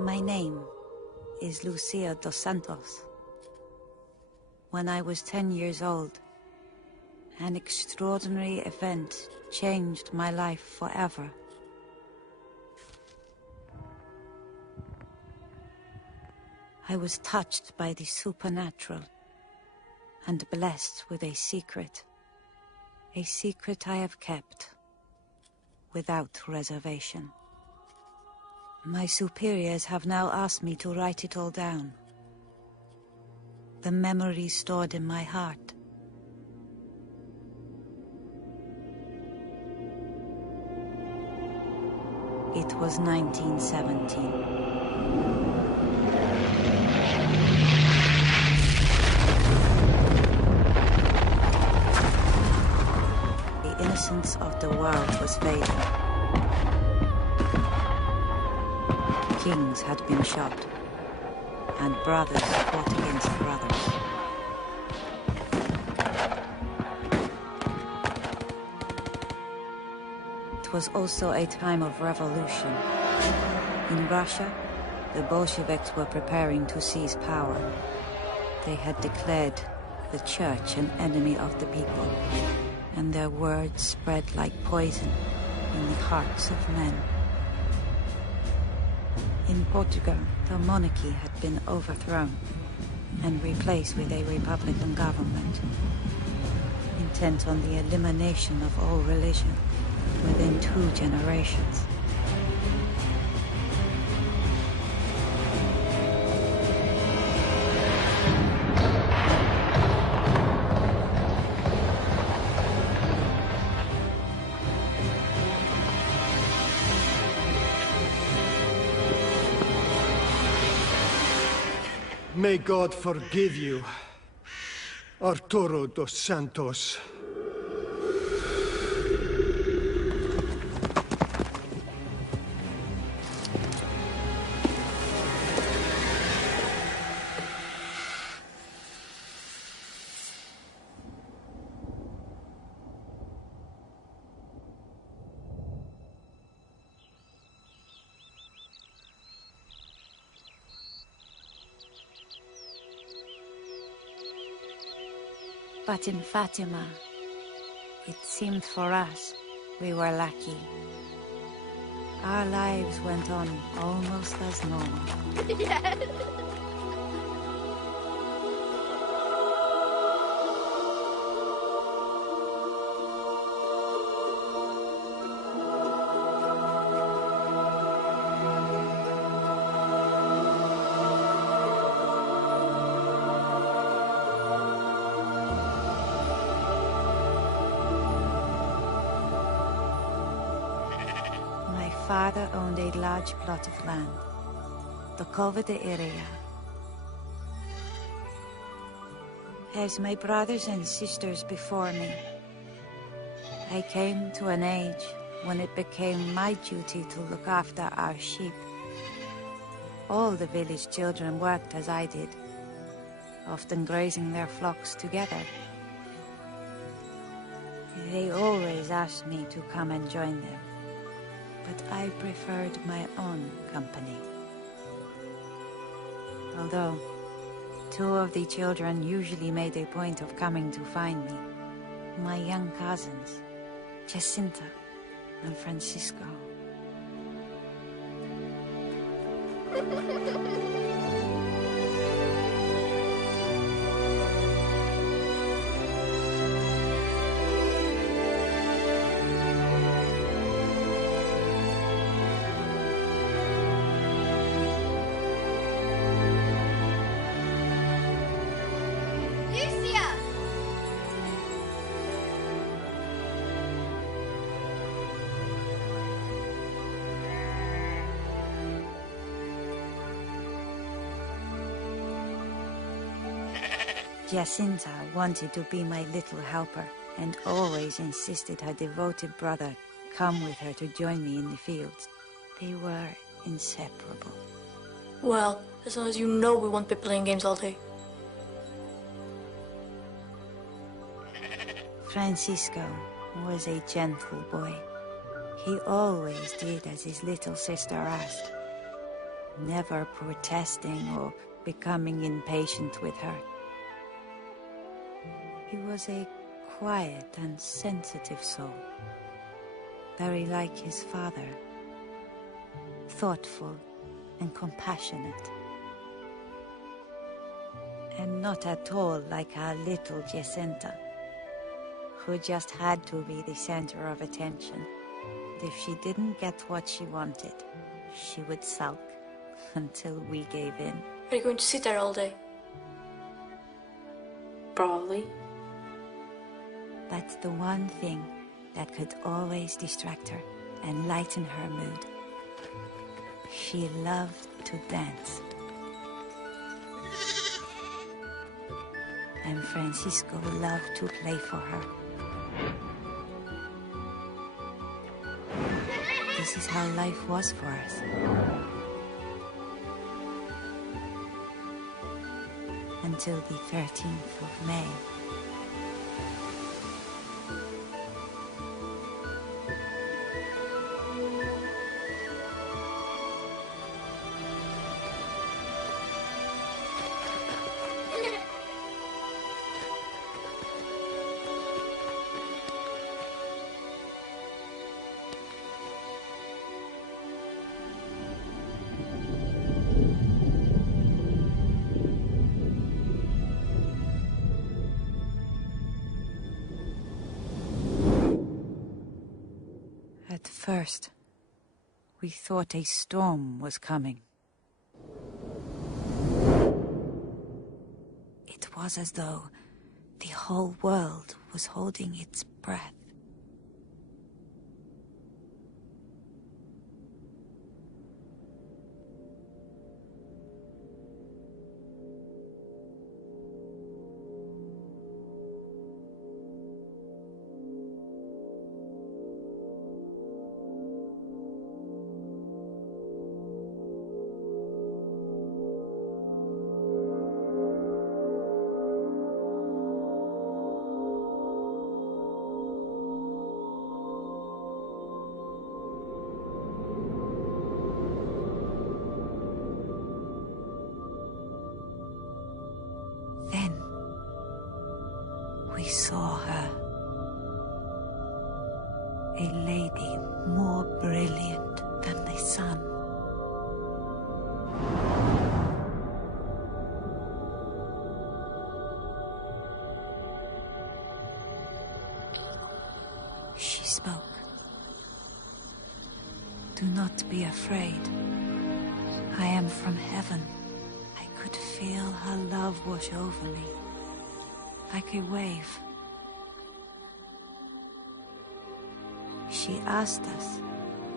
My name is Lucía dos Santos. When I was 10 years old, an extraordinary event changed my life forever. I was touched by the supernatural and blessed with a secret I have kept without reservation. My superiors have now asked me to write it all down. The memories stored in my heart. It was 1917. The innocence of the world was fading. Kings had been shot, and brothers fought against brothers. It was also a time of revolution. In Russia, the Bolsheviks were preparing to seize power. They had declared the church an enemy of the people, and their words spread like poison in the hearts of men. In Portugal, the monarchy had been overthrown and replaced with a republican government, intent on the elimination of all religion within 2 generations. May God forgive you, Arturo dos Santos. But in Fátima, it seemed for us we were lucky. Our lives went on almost as normal. Yes. My father owned a large plot of land, the Cova da Iría. As my brothers and sisters before me, I came to an age when it became my duty to look after our sheep. All the village children worked as I did, often grazing their flocks together. They always asked me to come and join them, but I preferred my own company. Although 2 of the children usually made a point of coming to find me, my young cousins, Jacinta and Francisco. Jacinta wanted to be my little helper and always insisted her devoted brother come with her to join me in the fields. They were inseparable. Well, as long as you know we won't be playing games all day. Francisco was a gentle boy. He always did as his little sister asked. never protesting or becoming impatient with her. He was a quiet and sensitive soul, very like his father, thoughtful and compassionate, and not at all like our little Jacinta, who just had to be the center of attention. If she didn't get what she wanted, she would sulk until we gave in. Are you going to sit there all day? Probably. But the one thing that could always distract her and lighten her mood, she loved to dance. And Francisco loved to play for her. This is how life was for us. Until the 13th of May. At first, we thought a storm was coming. It was as though the whole world was holding its breath. Then we saw her, a lady more brilliant than the sun. She spoke. Do not be afraid. I am from heaven. I could feel her love wash over me, like a wave. She asked us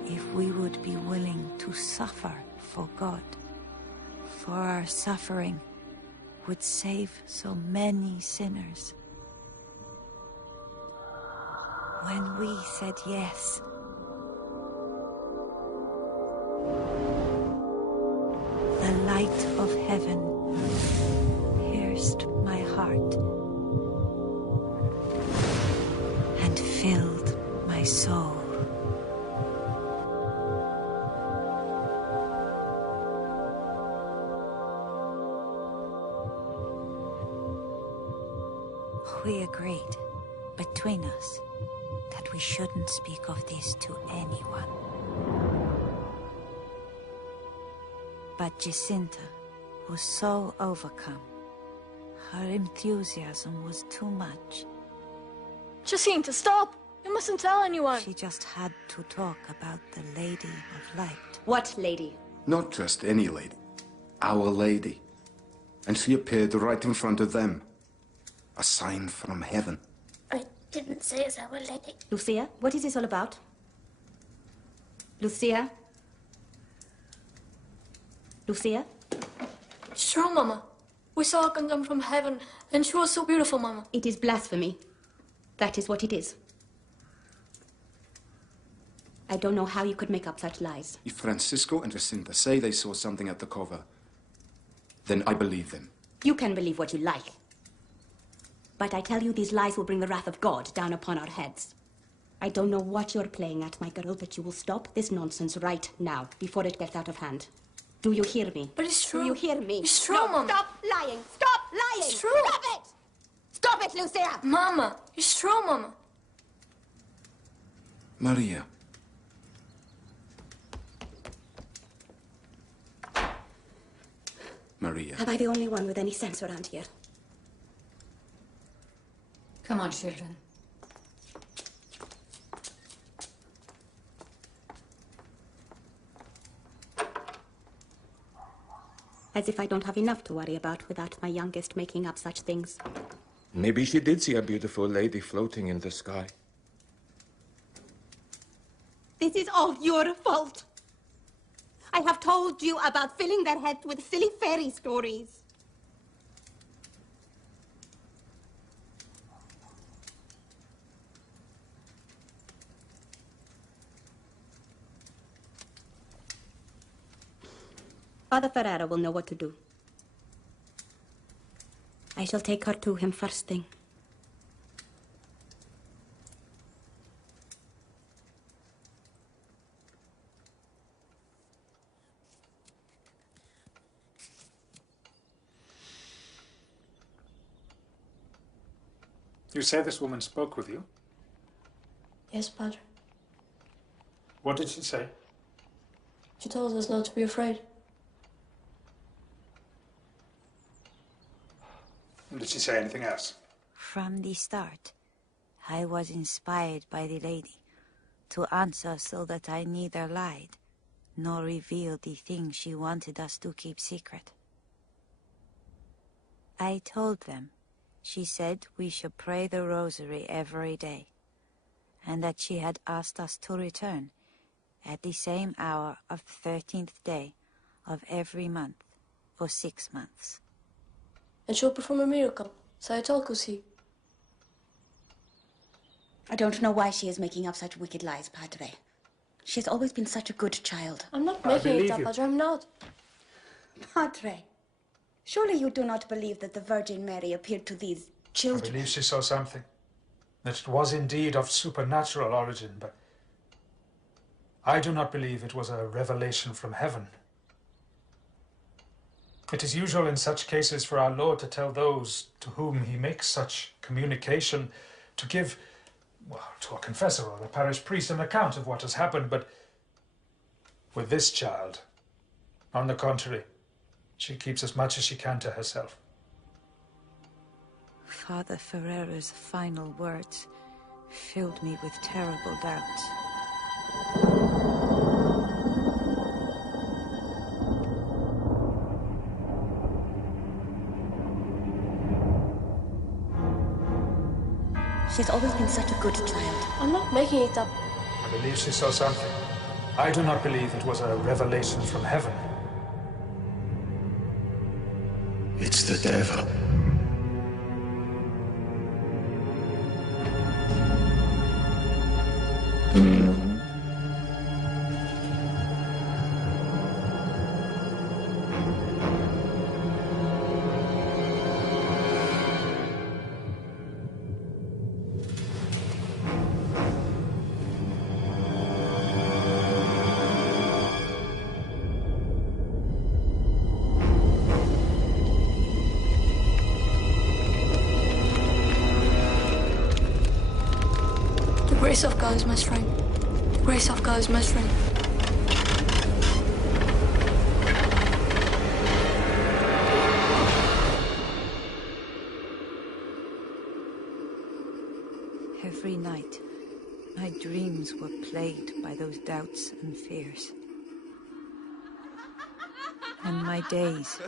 if we would be willing to suffer for God, for our suffering would save so many sinners. When we said yes, the light of heaven pierced my heart and filled my soul. We agreed between us that we shouldn't speak of this to anyone. But Jacinta was so overcome. Her enthusiasm was too much. Jacinta, stop! You mustn't tell anyone. She just had to talk about the Lady of Light. What lady? Not just any lady. Our Lady. And she appeared right in front of them. A sign from heaven. I didn't say it's Our Lady. Lucia, what is this all about? Lucia? Lucia? It's true, Mama. We saw her come down from heaven, and she was so beautiful, Mama. It is blasphemy. That is what it is. I don't know how you could make up such lies. If Francisco and Jacinta say they saw something at the Cova, then I believe them. You can believe what you like. But I tell you, these lies will bring the wrath of God down upon our heads. I don't know what you're playing at, my girl, but you will stop this nonsense right now, before it gets out of hand. Do you hear me? But it's true. Do you hear me? It's true, No, Mama. stop lying! Stop lying! It's true. Stop it! Stop it, Lucia! Mama, it's true, Mama. Maria. Maria. Am I the only one with any sense around here? Come on, children. As if I don't have enough to worry about without my youngest making up such things. Maybe she did see a beautiful lady floating in the sky. This is all your fault. I have told you about filling their heads with silly fairy stories. Father Ferrara will know what to do. I shall take her to him first thing. You say this woman spoke with you? Yes, Padre. What did she say? She told us not to be afraid. And did she say anything else? From the start, I was inspired by the lady to answer so that I neither lied nor revealed the things she wanted us to keep secret. I told them she said we should pray the rosary every day, and that she had asked us to return at the same hour of the 13th day of every month for 6 months. And she'll perform a miracle. So I told Lucy. I don't know why she is making up such wicked lies, Padre. She has always been such a good child. I'm not making it up, you. Padre. I'm not. Padre, surely you do not believe that the Virgin Mary appeared to these I children? believe she saw something. That it was indeed of supernatural origin, but I do not believe it was a revelation from heaven. It is usual in such cases for our Lord to tell those to whom he makes such communication to give, well, to a confessor or a parish priest an account of what has happened, but with this child, on the contrary, she keeps as much as she can to herself. Father Ferrera's final words filled me with terrible doubts. She's always been such a good child. I'm not making it up. I believe she saw something. I do not believe it was a revelation from heaven. It's the devil. The grace of God is my strength. The grace of God is my strength. Every night, my dreams were plagued by those doubts and fears. And my days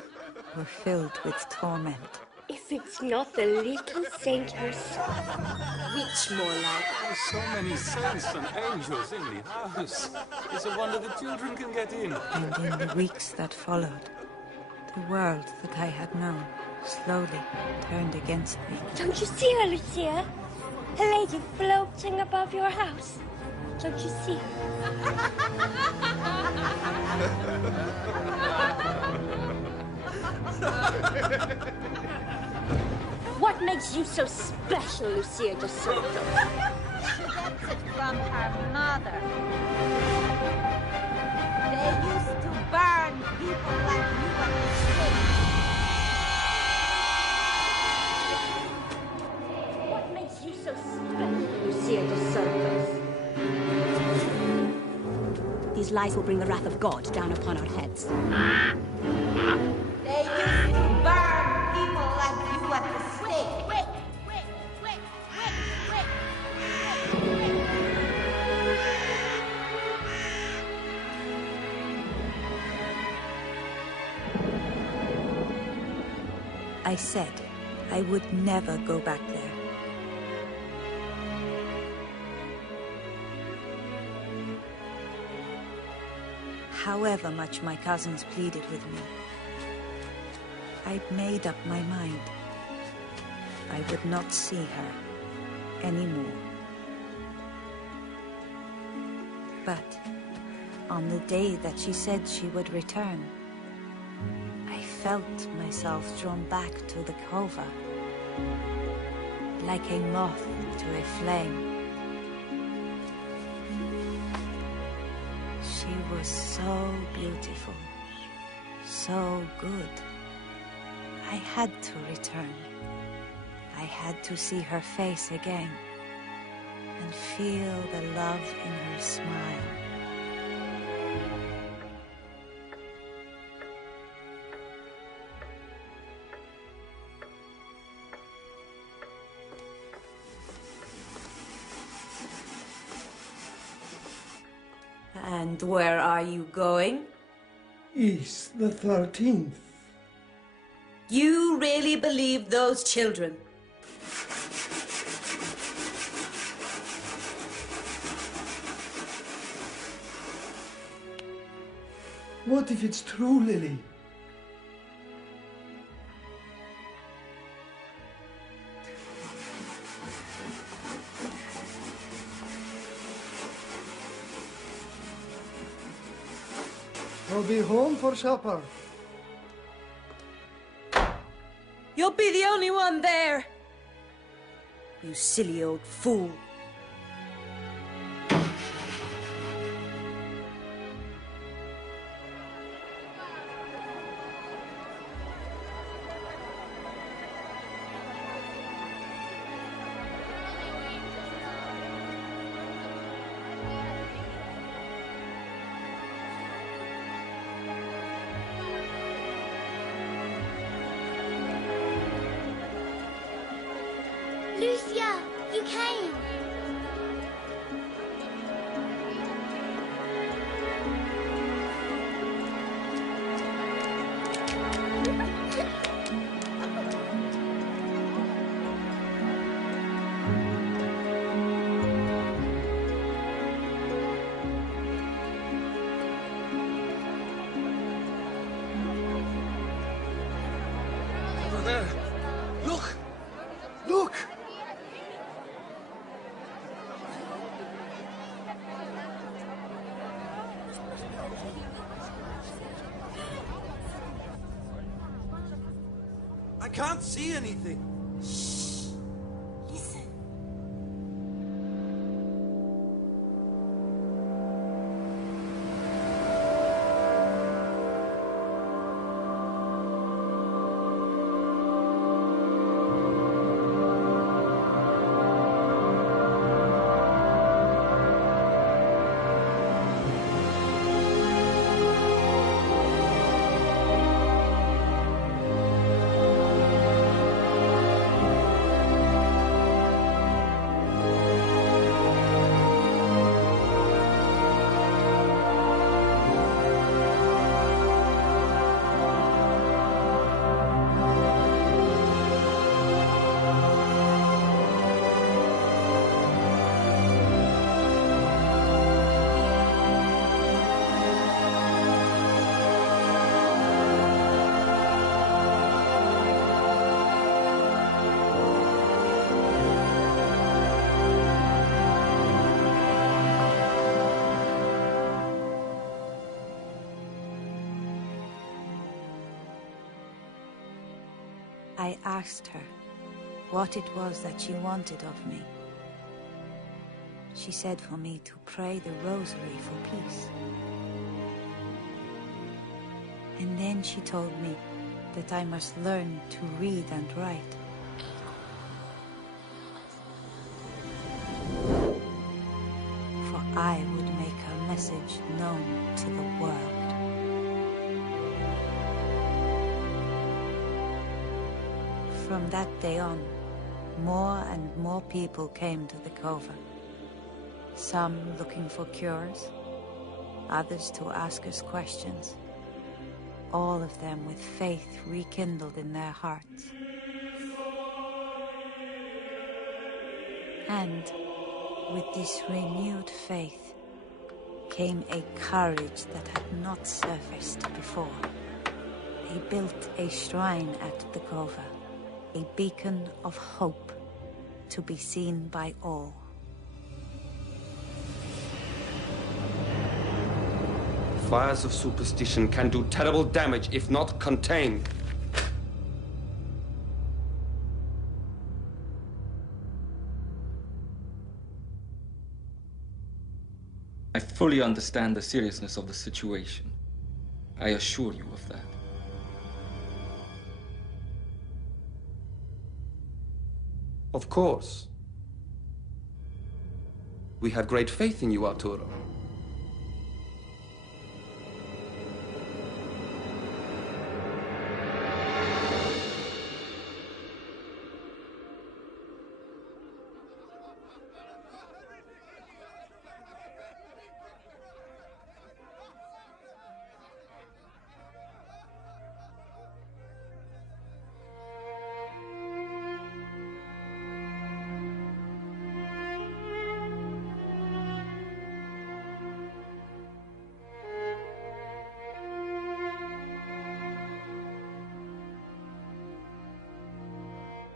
were filled with torment. If it's not the little saint herself. Which more like? So many saints and angels in the house. It's a wonder the children can get in. And in the weeks that followed, the world that I had known slowly turned against me. Don't you see her, Lucia? A lady floating above your house. Don't you see What makes you so special, Lucia dos Santos? She gets it from her mother. They used to burn people these lies will bring the wrath of God down upon our heads. They used to burn people like you at the stake. I said I would never go back there. However much my cousins pleaded with me, I'd made up my mind. I would not see her anymore. But on the day that she said she would return, I felt myself drawn back to the cova, like a moth to a flame. She was so beautiful, so good. I had to return. I had to see her face again and feel the love in her smile. And where are you going? East the 13th. You really believe those children? What if it's true, Lily? I'll be home for supper. You'll be the only one there. You silly old fool. Lucia, you came. Over there. Look! Look! I can't see anything. Listen. I asked her what it was that she wanted of me. She said for me to pray the rosary for peace. And then she told me that I must learn to read and write. For I would make her message known to the world. From that day on, more and more people came to the Cova. Some looking for cures, others to ask us questions. All of them with faith rekindled in their hearts. And with this renewed faith came a courage that had not surfaced before. They built a shrine at the Cova, a beacon of hope to be seen by all. Fires of superstition can do terrible damage if not contained. I fully understand the seriousness of the situation. I assure you of that. Of course. We have great faith in you, Arturo.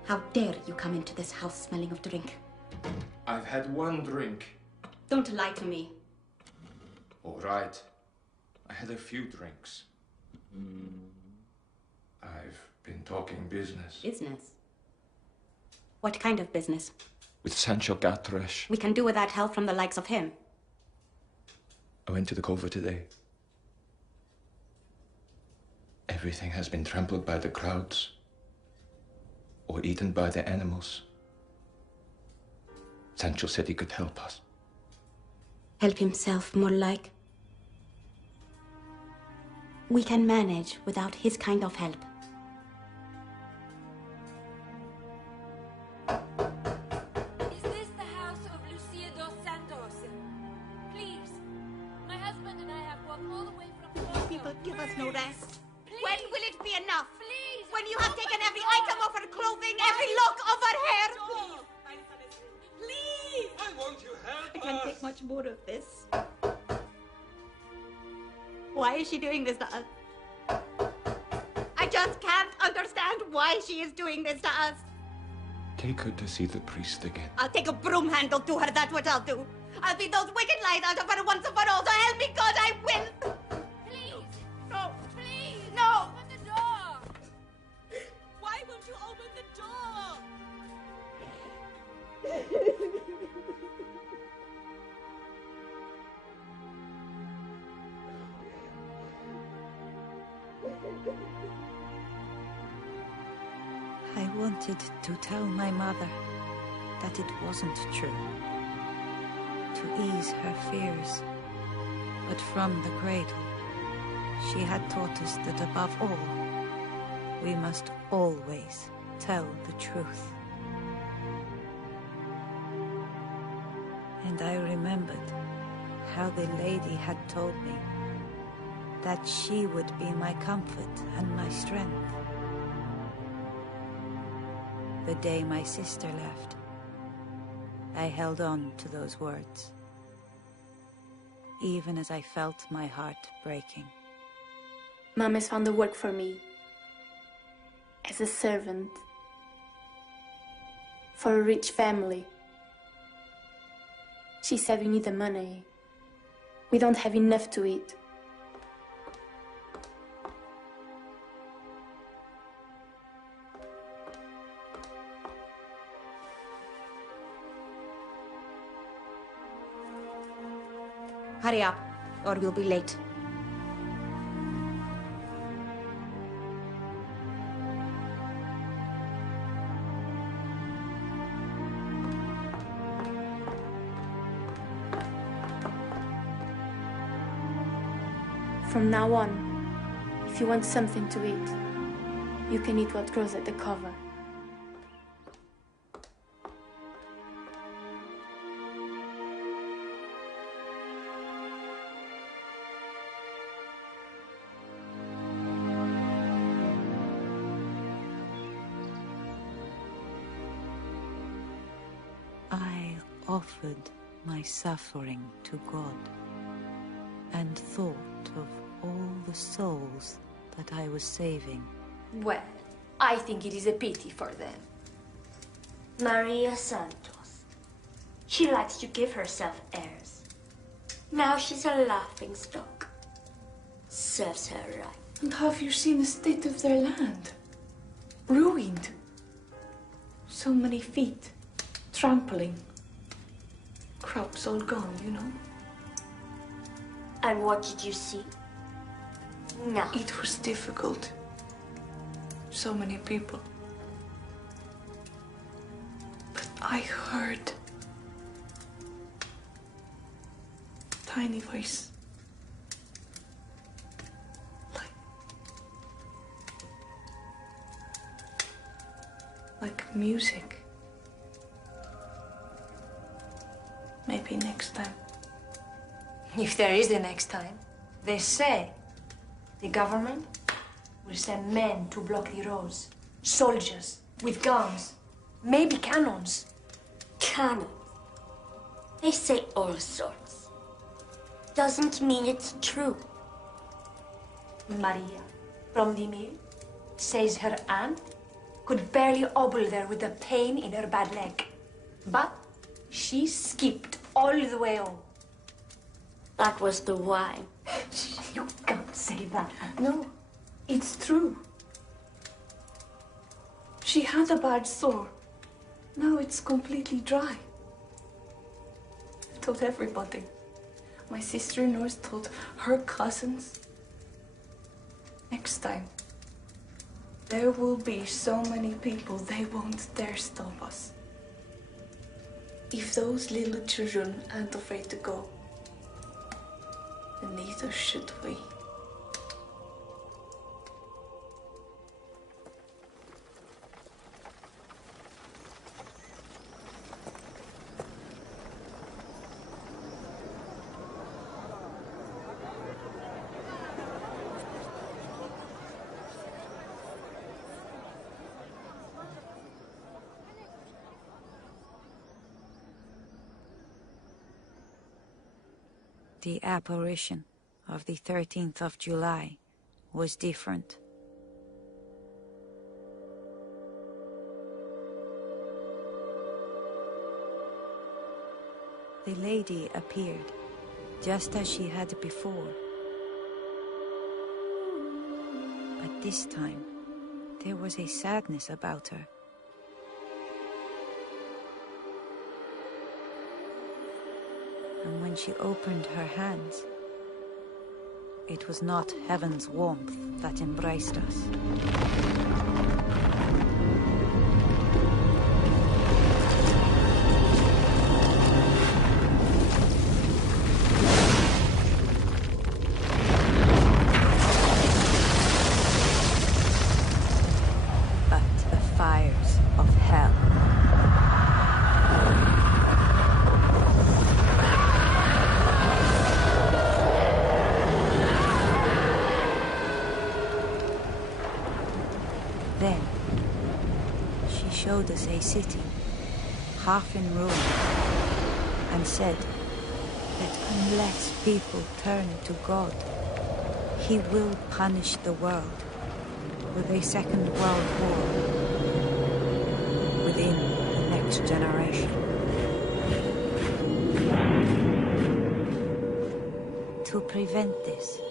How dare you come into this house smelling of drink? I've had one drink. Don't lie to me. All right. I had a few drinks. I've been talking business. Business? What kind of business? With Sancho Gatresh. We can do without help from the likes of him. I went to the Cova today. Everything has been trampled by the crowds. Or eaten by the animals. Sancho said he could help us. Help himself, more like. We can manage without his kind of help. Is this the house of Lucía dos Santos? Please, my husband and I have walked all the way from Portugal. People give us no rest. Please. When will it be enough? Please. When you have taken every item of her clothing, every lock of her hair? Please! Why won't you help I can't take much more of this. Why is she doing this to us? I just can't understand why she is doing this to us. Take her to see the priest again. I'll take a broom handle to her, that's what I'll do. I'll beat those wicked lies out of her once and for all, so help me God, I will! Please! No! Please! No! Open the door! Why won't you open the door? I wanted to tell my mother that it wasn't true, to ease her fears. But from the cradle, she had taught us that above all, we must always tell the truth. And I remembered how the lady had told me that she would be my comfort and my strength. The day my sister left, I held on to those words, even as I felt my heart breaking. Mom has found a work for me as a servant for a rich family. She said we need the money. We don't have enough to eat. Hurry up, or we'll be late. From now on, if you want something to eat, you can eat what grows at the Cova. I offered my suffering to God and thought of all the souls that I was saving. Well, I think it is a pity for them. Maria Santos. She likes to give herself airs. Now she's a laughingstock. Serves her right. And have you seen the state of their land? Ruined. So many feet. Trampling. Crops all gone, you know. And what did you see? No. It was difficult. So many people. But I heard a tiny voice. Like music. Maybe next time. If there is a next time, they say the government will send men to block the roads. Soldiers with guns, maybe cannons. Cannons? They say all sorts. Doesn't mean it's true. Maria from the mill says her aunt could barely hobble there with the pain in her bad leg. But she skipped all the way home. That was the wine. You can't say that. No, it's true. She had a bad sore. Now it's completely dry. I told everybody. My sister-in-laws told her cousins. Next time, there will be so many people they won't dare stop us. If those little children aren't afraid to go, then neither should we. The apparition of the 13th of July was different. The lady appeared, just as she had before. But this time, there was a sadness about her. And when she opened her hands, it was not heaven's warmth that embraced us. But the fires of hell. Then, she showed us a city, half in ruin, and said that unless people turn to God, He will punish the world with a second world war within the next generation. To prevent this,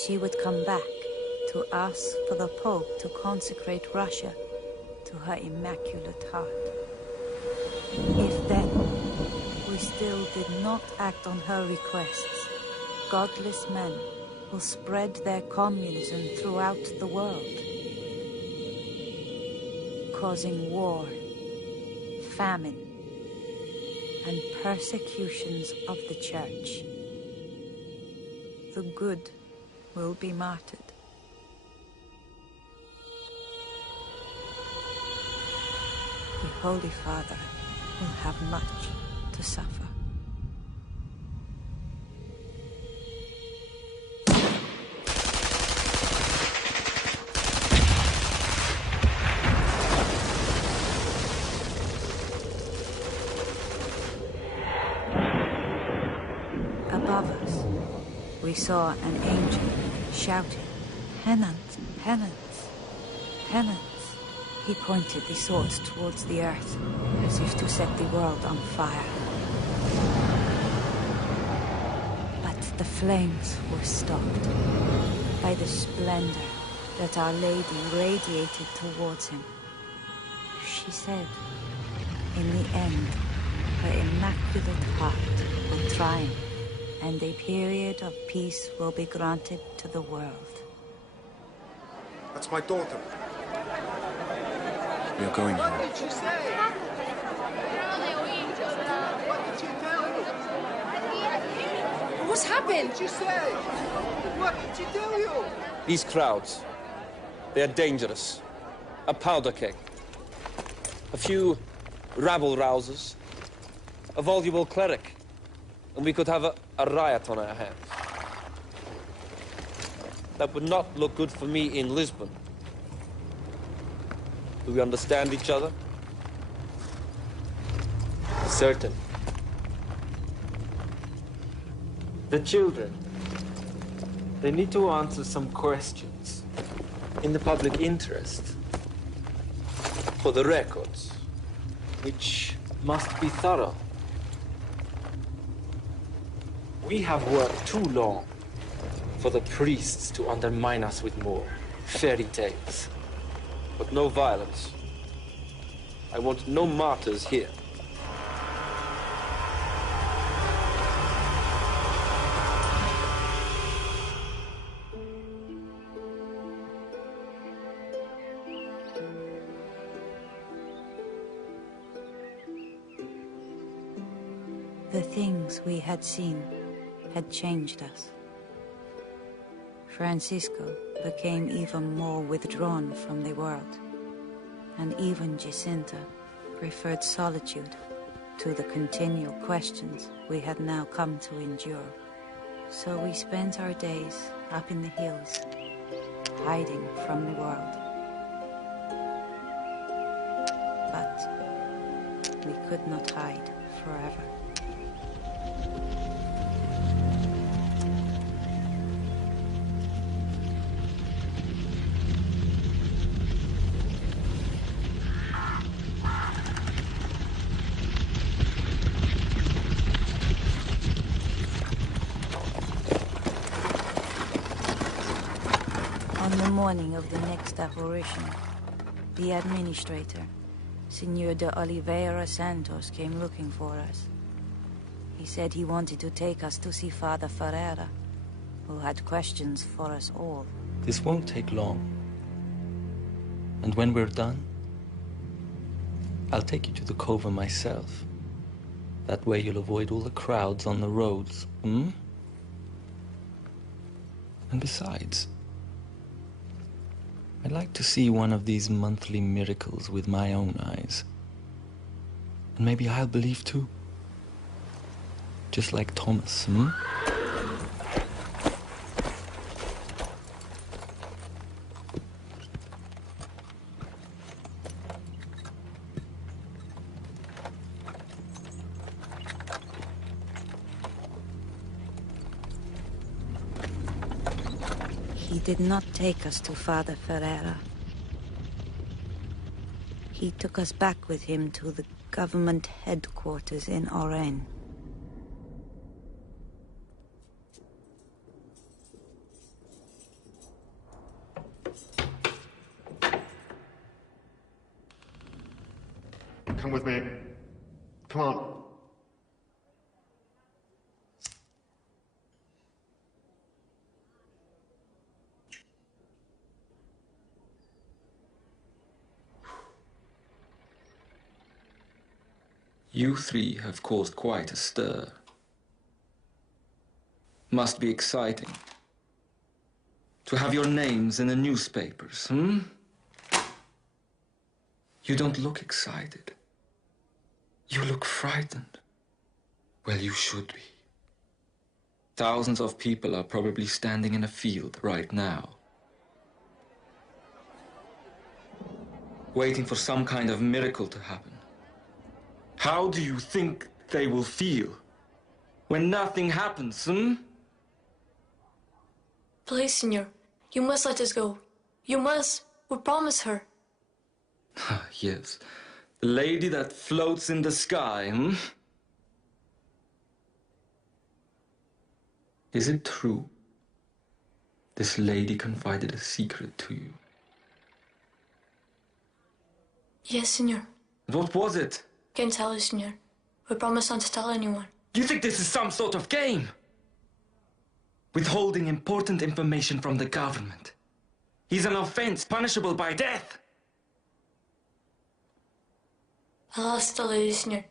she would come back to ask for the Pope to consecrate Russia to her Immaculate Heart. If then we still did not act on her requests, godless men will spread their communism throughout the world, causing war, famine, and persecutions of the Church. The good will be martyred. The Holy Father will have much to suffer. Above us, we saw an angel shouting, "Penance, penance, penance." He pointed the swords towards the earth, as if to set the world on fire. But the flames were stopped by the splendor that Our Lady radiated towards him. She said, in the end, her immaculate heart will triumph, and a period of peace will be granted to the world. That's my daughter. We are going home. What did she say? What did she tell you? What's happened? What did she say? What did she tell you? These crowds, they are dangerous. A powder keg. A few rabble-rousers. A voluble cleric. And we could have a riot on our hands. That would not look good for me in Lisbon. Do we understand each other? Certain. The children, they need to answer some questions in the public interest. For the records. Which must be thorough. We have worked too long for the priests to undermine us with more fairy tales. But no violence. I want no martyrs here. The things we had seen had changed us. Francisco became even more withdrawn from the world, and even Jacinta preferred solitude to the continual questions we had now come to endure. So we spent our days up in the hills, hiding from the world. But we could not hide forever. On the morning of the next apparition, the administrator, Senor de Oliveira Santos, came looking for us. He said he wanted to take us to see Father Ferreira, who had questions for us all. This won't take long. And when we're done, I'll take you to the Cova myself. That way you'll avoid all the crowds on the roads, hmm? And besides, I'd like to see one of these monthly miracles with my own eyes. And maybe I'll believe too. Just like Thomas, hmm? He did not take us to Father Ferreira. He took us back with him to the government headquarters in Oren. Come with me. Come on. You three have caused quite a stir. Must be exciting. To have your names in the newspapers, You don't look excited. You look frightened. Well, you should be. Thousands of people are probably standing in a field right now, waiting for some kind of miracle to happen. How do you think they will feel when nothing happens, Please, Senor, you must let us go. You must. We promise her. Yes, the lady that floats in the sky, Is it true this lady confided a secret to you? Yes, Senor. What was it? Can't tell you, Senor. We promise not to tell anyone. You think this is some sort of game? Withholding important information from the government is an offense punishable by death. I'll ask the lady, Senor.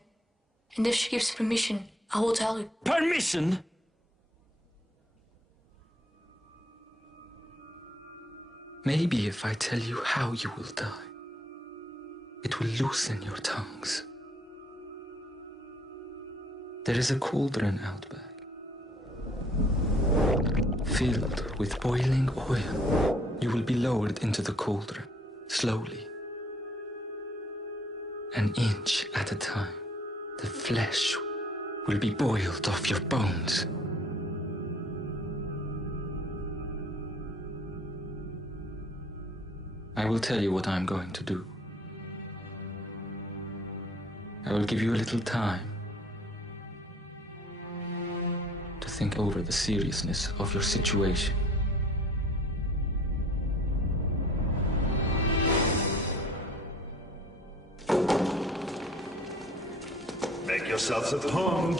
And if she gives permission, I will tell you. Permission? Maybe if I tell you how you will die, it will loosen your tongues. There is a cauldron out back, filled with boiling oil. You will be lowered into the cauldron, slowly. An inch at a time, the flesh will be boiled off your bones. I will tell you what I'm going to do. I will give you a little time to think over the seriousness of your situation. Make yourselves at home.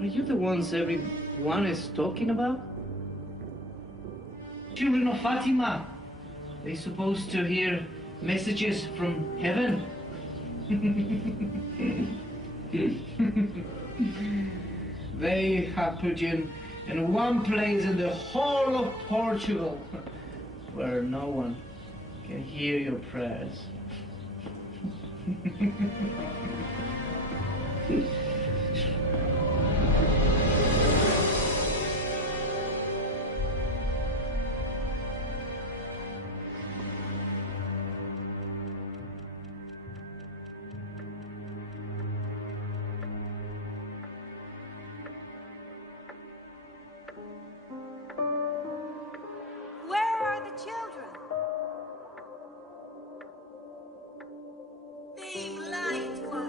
Are you the ones everyone is talking about? Children of Fátima. They supposed to hear messages from heaven. They have put you in one place in the whole of Portugal where no one can hear your prayers. Where are the children? Being lied to us.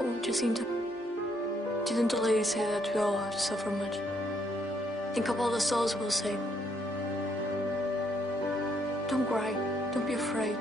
Oh, Jacinta, didn't the lady say that we all have to suffer much? Think of all the souls we'll save. Don't cry. Don't be afraid.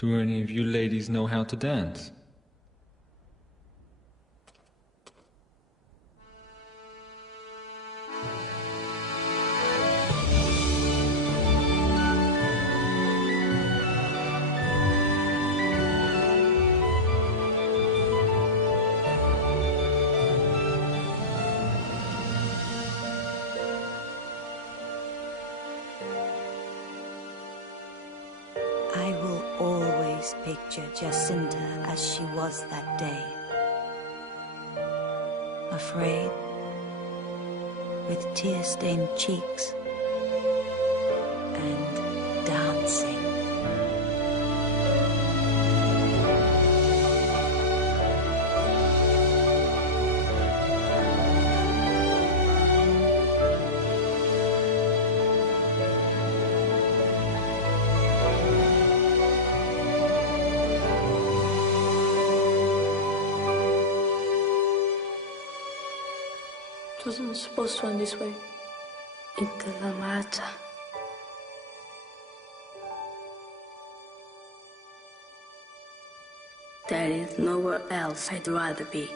Do any of you ladies know how to dance? I will always picture Jacinta as she was that day. Afraid, with tear-stained cheeks, and dancing. It wasn't supposed to end this way. Into the marcha. There is nowhere else I'd rather be.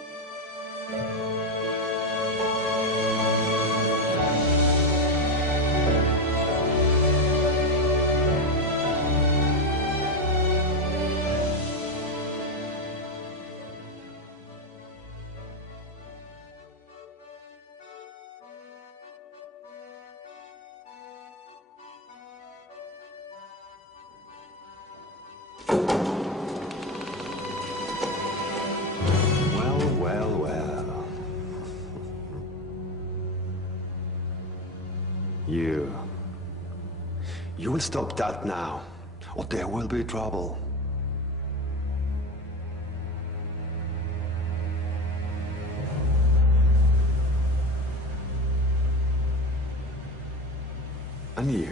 You will stop that now, or there will be trouble. And you?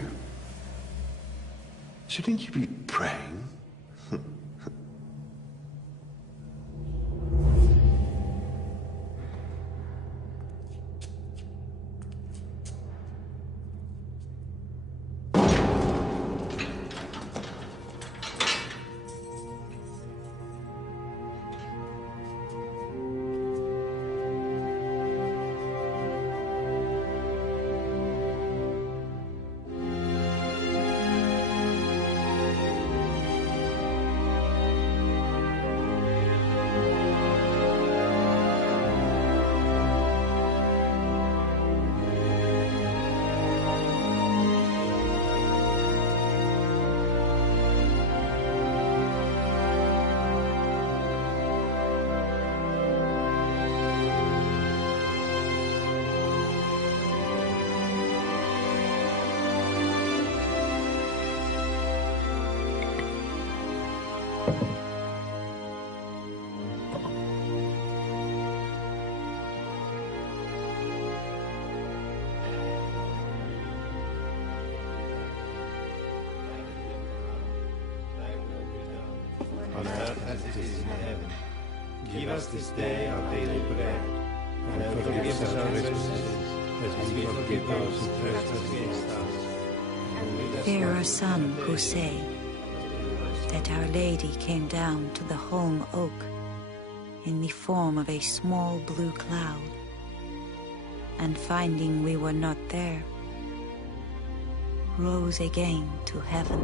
Shouldn't you be praying? On earth as it is in heaven. Give us this day our daily bread, and forgive us our trespasses, as we forgive those who trespass against us. There are some who say that Our Lady came down to the home oak in the form of a small blue cloud, and finding we were not there, rose again to heaven.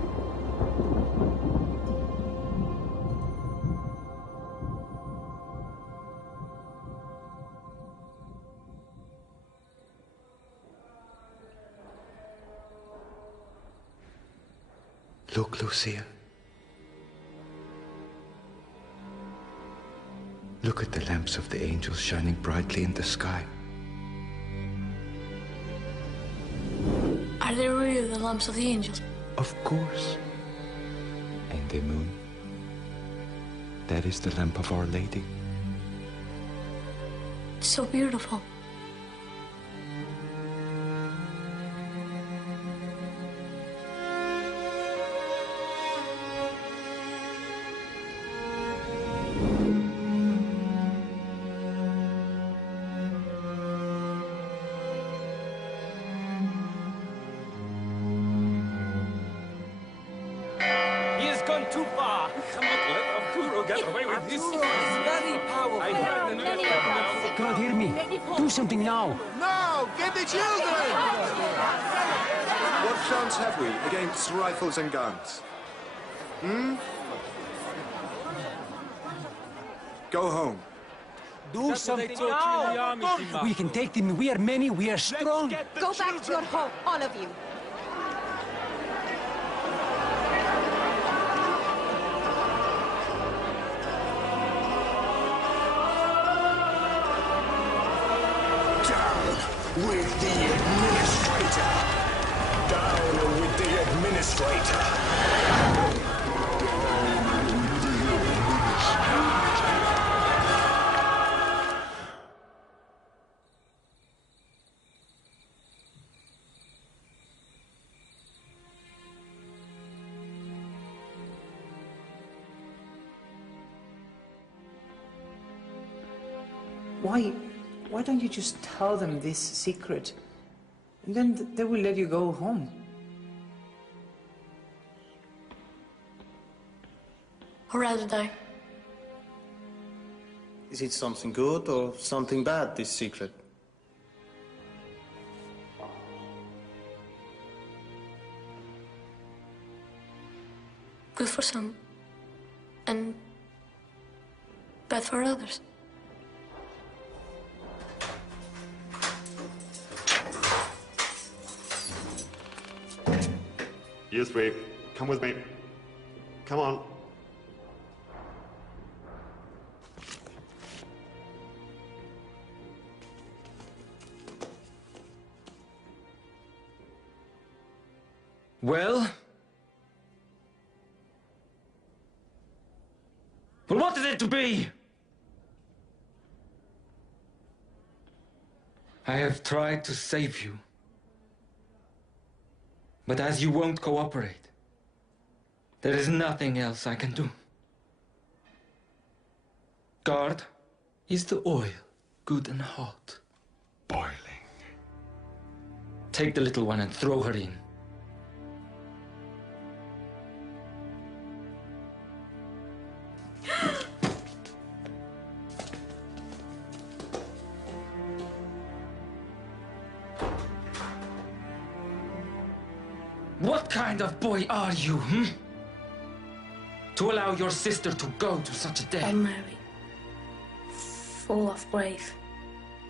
Look, Lucia. Look at the lamps of the angels shining brightly in the sky. Are they really the lamps of the angels? Of course. And the moon. That is the lamp of Our Lady. It's so beautiful. gone too far. Come on, let Arturo get away with this. Arturo is very powerful. I heard the news. God, hear me. Do something now. No! Get the children! What chance have we against rifles and guns? Go home. Do something now. We can take them. We are many. We are strong. Go back to your home, all of you. With the administrator! Down with the administrator! Why don't you just tell them this secret? And then they will let you go home. Or rather die. Is it something good or something bad, this secret? Good for some, and bad for others. You three, come with me. Come on. Well? Well, what is it to be? I have tried to save you. But as you won't cooperate, there is nothing else I can do. Guard, is the oil good and hot? Boiling. Take the little one and throw her in. What kind of boy are you, to allow your sister to go to such a day? I'm Mary, full of grace.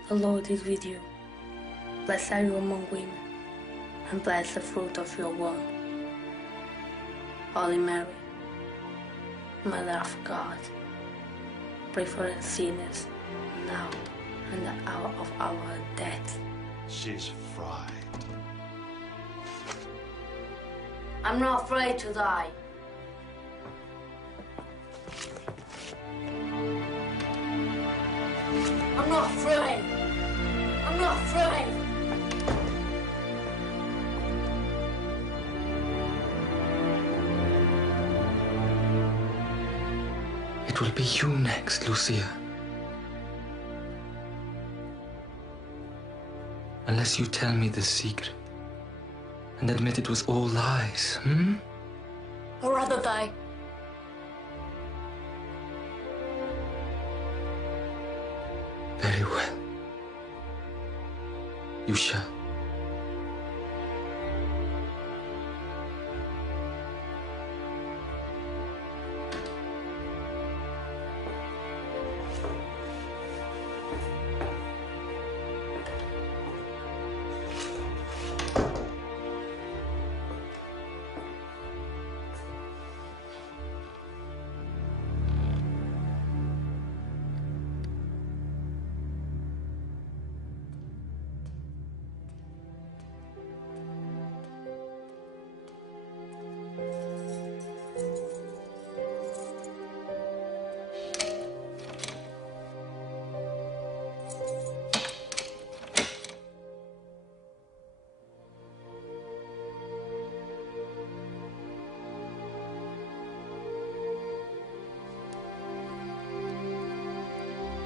The Lord is with you. Blessed are you among women, and blessed the fruit of your womb. Holy Mary, Mother of God, pray for us sinners, now and the hour of our death. She's fried. I'm not afraid to die. I'm not afraid. I'm not afraid. It will be you next, Lucia. Unless you tell me the secret and admit it was all lies, Or rather die. Very well. You shall.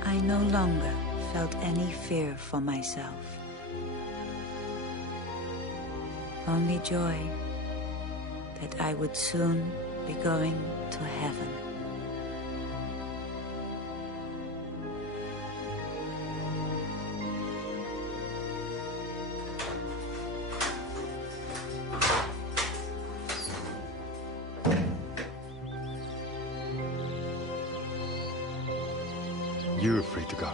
I no longer felt any fear for myself. Only joy that I would soon be going to heaven. You're free to go.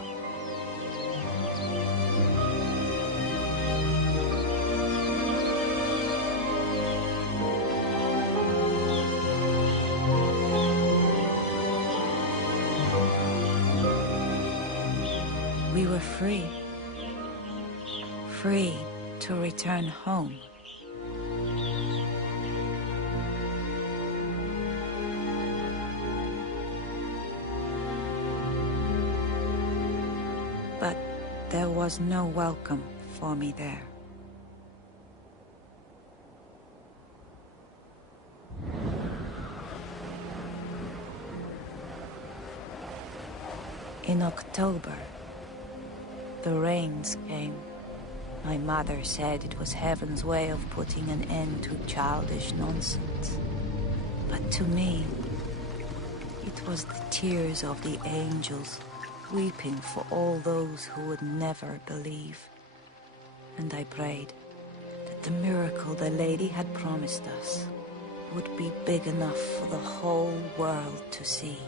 We were free. Free to return home. But there was no welcome for me there. In October, the rains came. My mother said it was heaven's way of putting an end to childish nonsense. But to me, it was the tears of the angels weeping for all those who would never believe. And I prayed that the miracle the lady had promised us would be big enough for the whole world to see.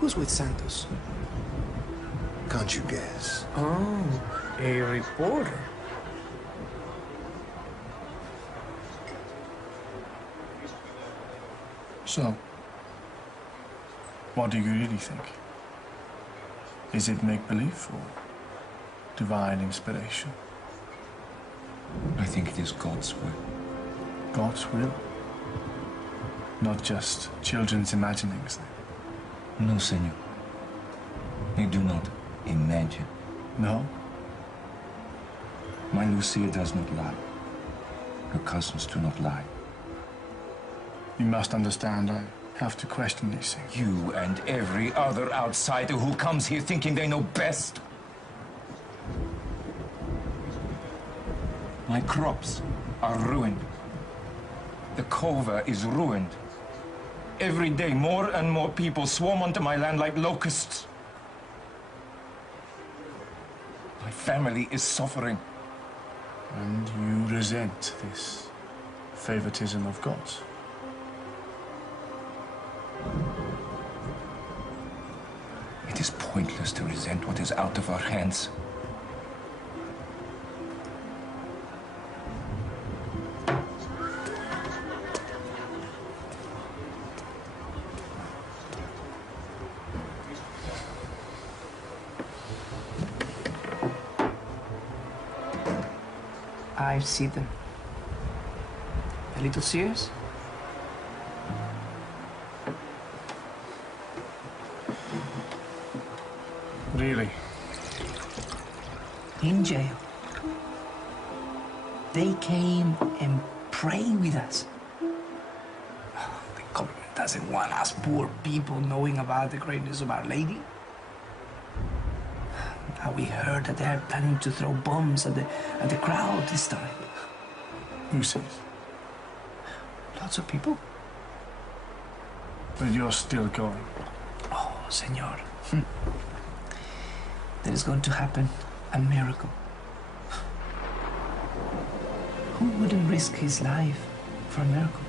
Who's with Santos? Can't you guess? Oh, a reporter. So, what do you really think? Is it make-believe or divine inspiration? I think it is God's will. God's will? Not just children's imaginings, then? No, senor. I do not imagine. No? My Lucia does not lie. Her cousins do not lie. You must understand, I have to question these things. You and every other outsider who comes here thinking they know best. My crops are ruined. The Cova is ruined. Every day, more and more people swarm onto my land like locusts. My family is suffering. And you resent this favoritism of God's? It is pointless to resent what is out of our hands. I see them. A little serious? Really? In jail. They came and prayed with us. The government doesn't want us poor people knowing about the greatness of Our Lady. Now we heard that they're planning to throw bombs at the crowd this time. Who says? Lots of people. But you're still going. Oh, senor. There is going to happen a miracle. Who wouldn't risk his life for a miracle?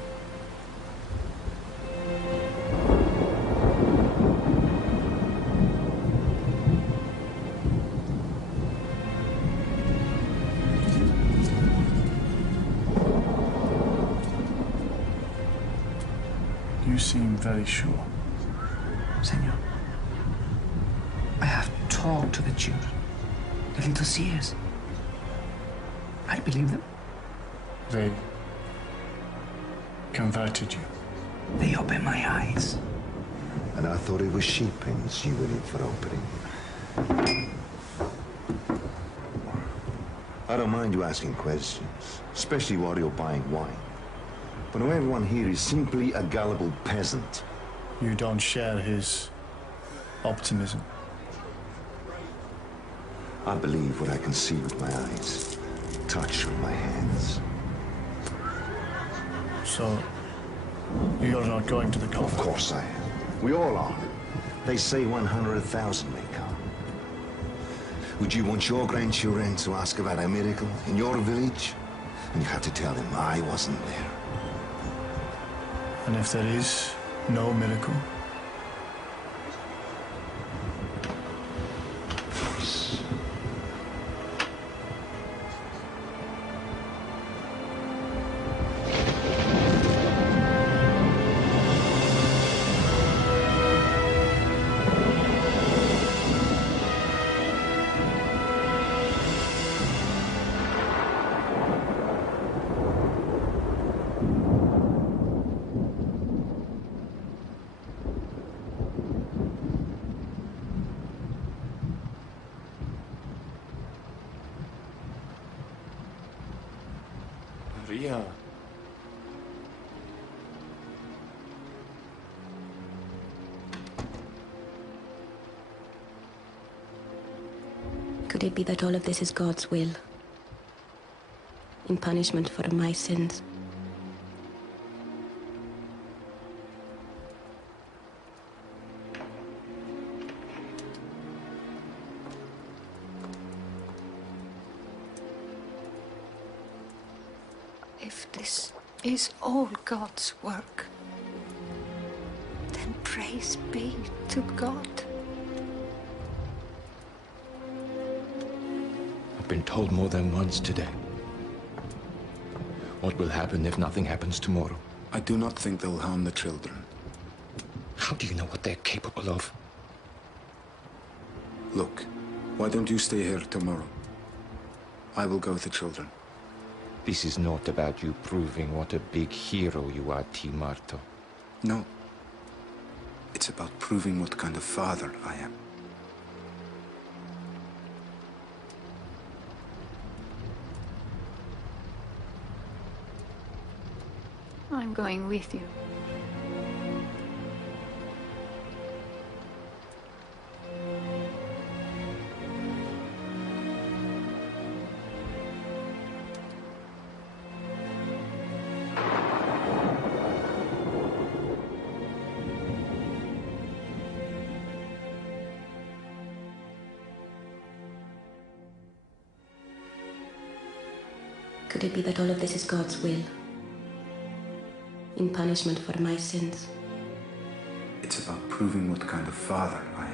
You seem very sure. Senor, I have talked to the children, the little seers. I believe them. They converted you. They opened my eyes. And I thought it was sheep pens you went in for opening. I don't mind you asking questions, especially while you're buying wine. But now everyone here is simply a gullible peasant. You don't share his optimism. I believe what I can see with my eyes, touch with my hands. So, you're not going to the Cova? Of course I am. We all are. They say 100,000 may come. Would you want your grandchildren to ask about a miracle in your village? And you have to tell them I wasn't there. And if there is no miracle? Maria. Could it be that all of this is God's will? In punishment for my sins? If this is all God's work, then praise be to God. I've been told more than once today. What will happen if nothing happens tomorrow? I do not think they'll harm the children. How do you know what they're capable of? Look, why don't you stay here tomorrow? I will go with the children. This is not about you proving what a big hero you are, T. Marto. No. It's about proving what kind of father I am. I'm going with you. Could it be that all of this is God's will? In punishment for my sins? It's about proving what kind of father I am.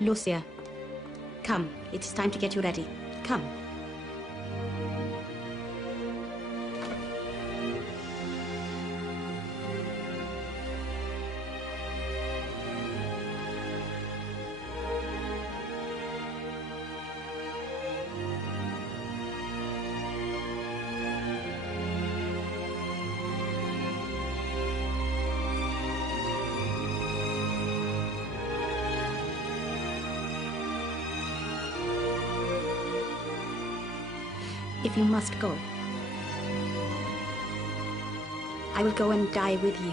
Lucia, come. It's time to get you ready. Come. If you must go, I will go and die with you.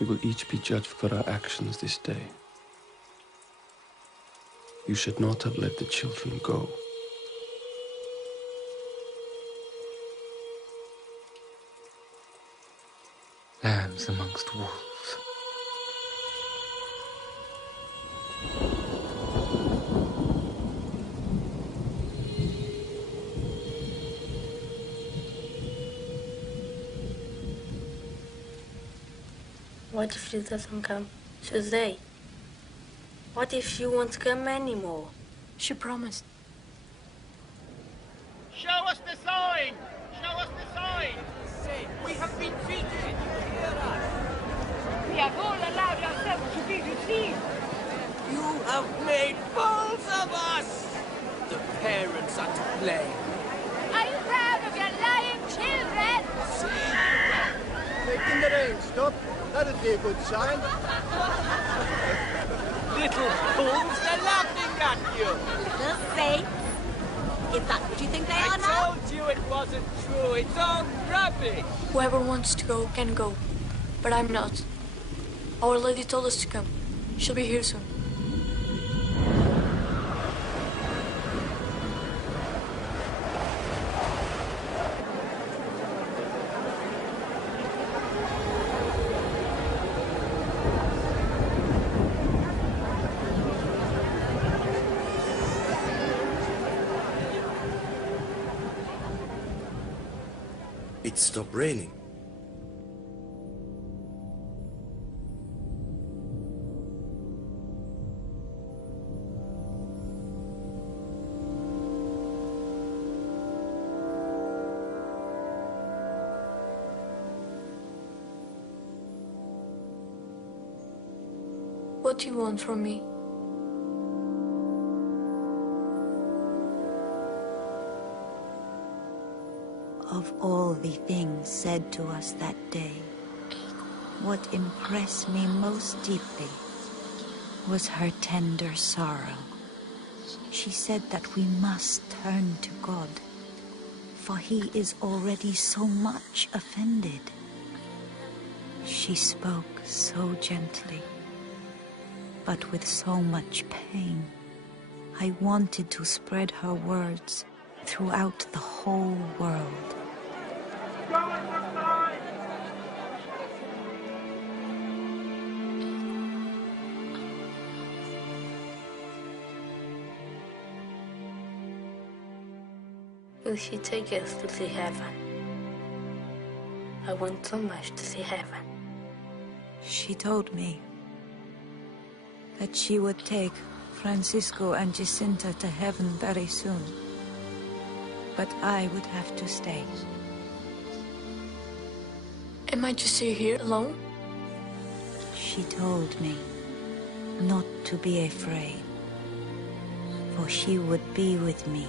We will each be judged for our actions this day. You should not have let the children go. Lambs amongst wolves. What if she doesn't come today? What if she won't come anymore? She promised. Show us the sign! Show us the sign! Say, we have been cheated! We have all allowed ourselves to be deceived! You have made fools of us! The parents are to blame. Are you proud of your lying children? Making the rain stop. That'd be a good sign. Little fools, they're laughing at you! Little saints. Is that what you think they are now? I told you it wasn't true. It's all rubbish. Whoever wants to go can go, but I'm not. Our Lady told us to come. She'll be here soon. It stopped raining. What do you want from me? Of all the things said to us that day, what impressed me most deeply was her tender sorrow. She said that we must turn to God, for he is already so much offended. She spoke so gently, but with so much pain. I wanted to spread her words throughout the whole world. Will she take us to see heaven? I want so much to see heaven. She told me that she would take Francisco and Jacinta to heaven very soon, but I would have to stay. Am I to stay here alone? She told me not to be afraid, for she would be with me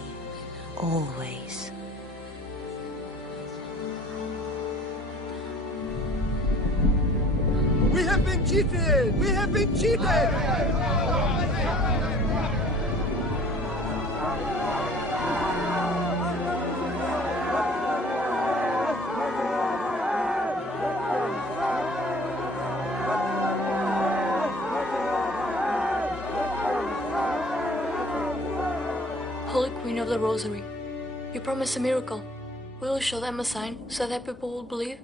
always. We have been cheated! We have been cheated! Holy Queen of the Rosary, you promised a miracle. Will you show them a sign so that people will believe?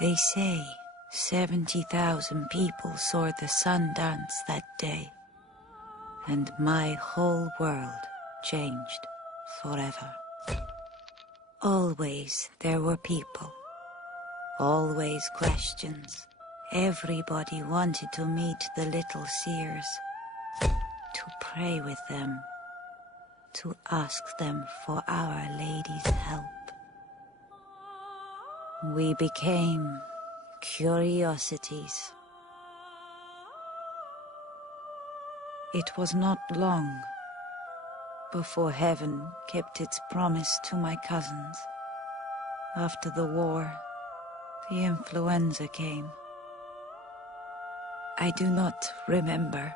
They say 70,000 people saw the sun dance that day, and my whole world changed forever. Always there were people, always questions. Everybody wanted to meet the little seers, to pray with them, to ask them for Our Lady's help. We became curiosities. It was not long before heaven kept its promise to my cousins. After the war, the influenza came. I do not remember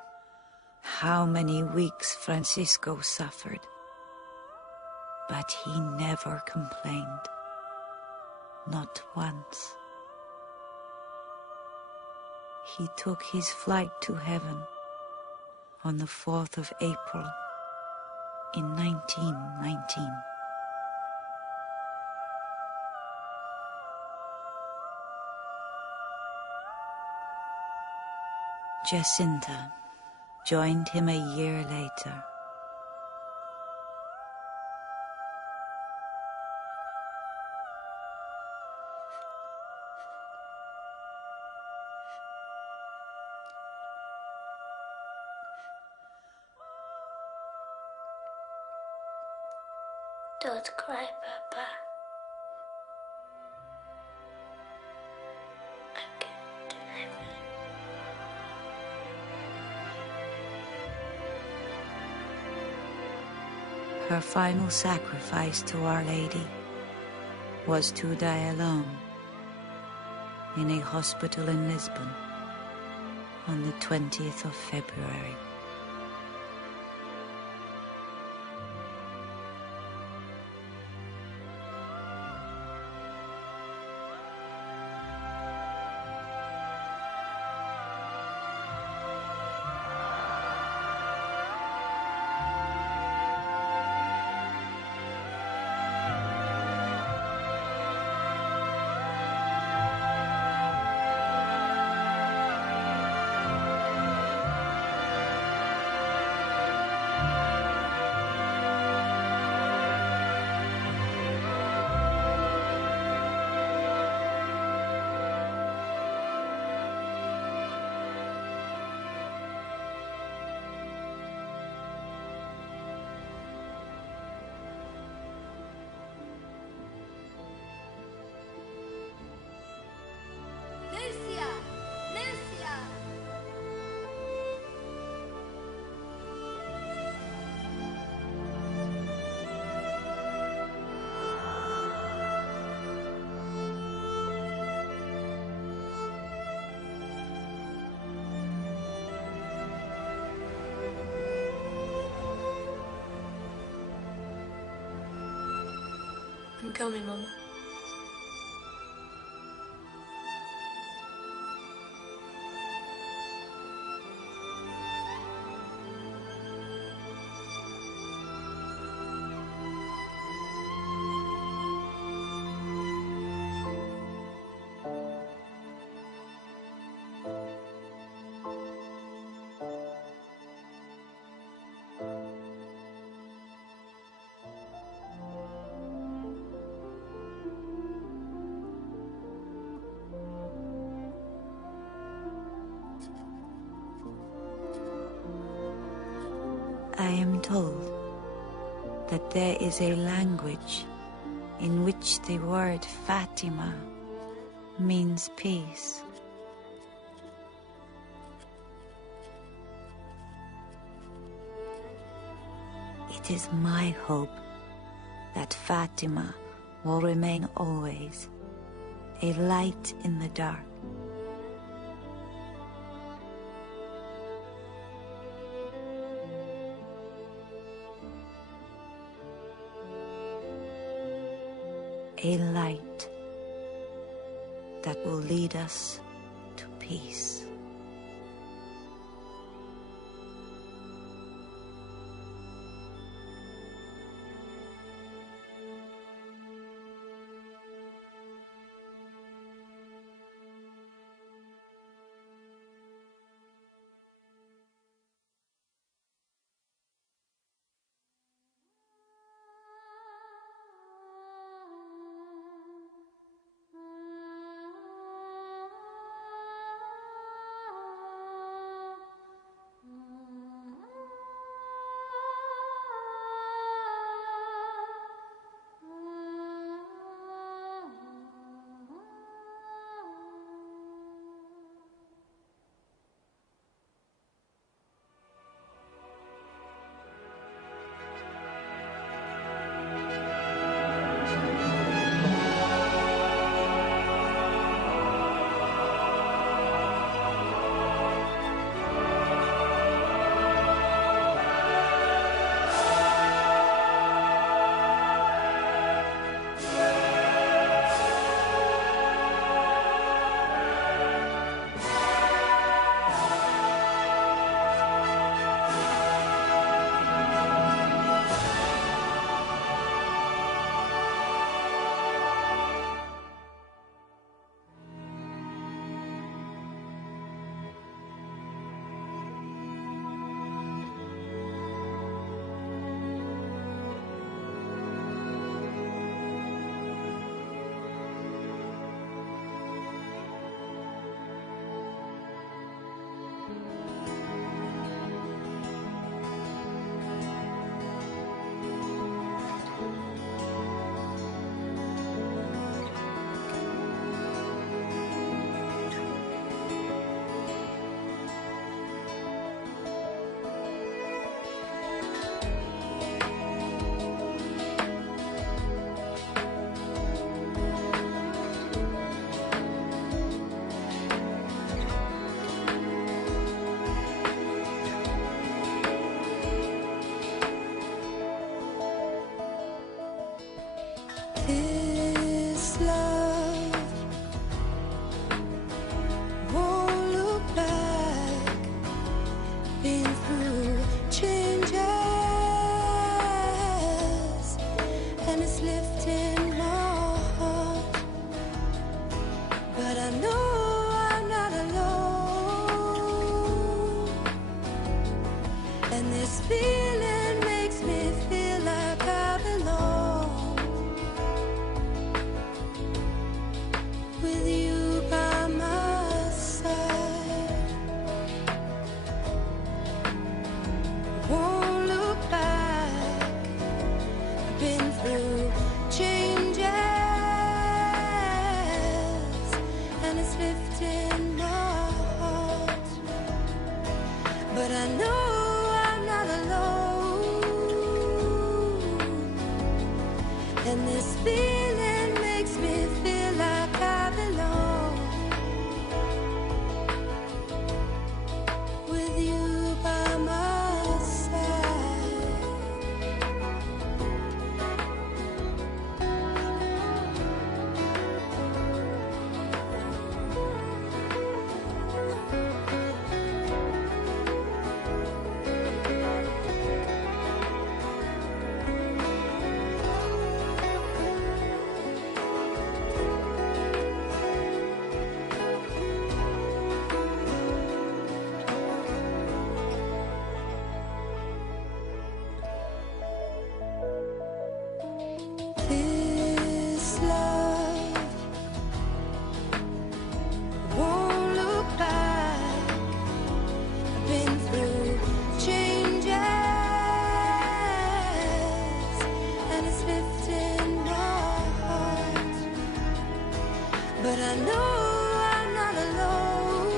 how many weeks Francisco suffered, but he never complained. Not once. He took his flight to heaven on the 4th of April in 1919. Jacinta joined him a year later. Don't cry, Papa. I'm going to heaven. Her final sacrifice to Our Lady was to die alone in a hospital in Lisbon on the 20th of February. Lucia! Lucia! I'm coming, Mama. I am told that there is a language in which the word Fátima means peace. It is my hope that Fátima will remain always a light in the dark. A light that will lead us to peace. lifting my heart, but I know I'm not alone, and this feeling makes me feel like I belong with you by my side. Won't look back. I've been through changes, and it's lifting my heart, but I know I'm not alone, and this feeling makes me feel like I belong with you by my side. This love won't look back. I've been through changes, and it's lifting my heart, but I know I'm not alone,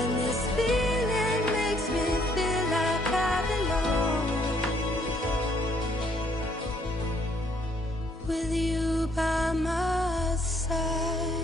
and this feeling makes me feel like I belong with you by my side.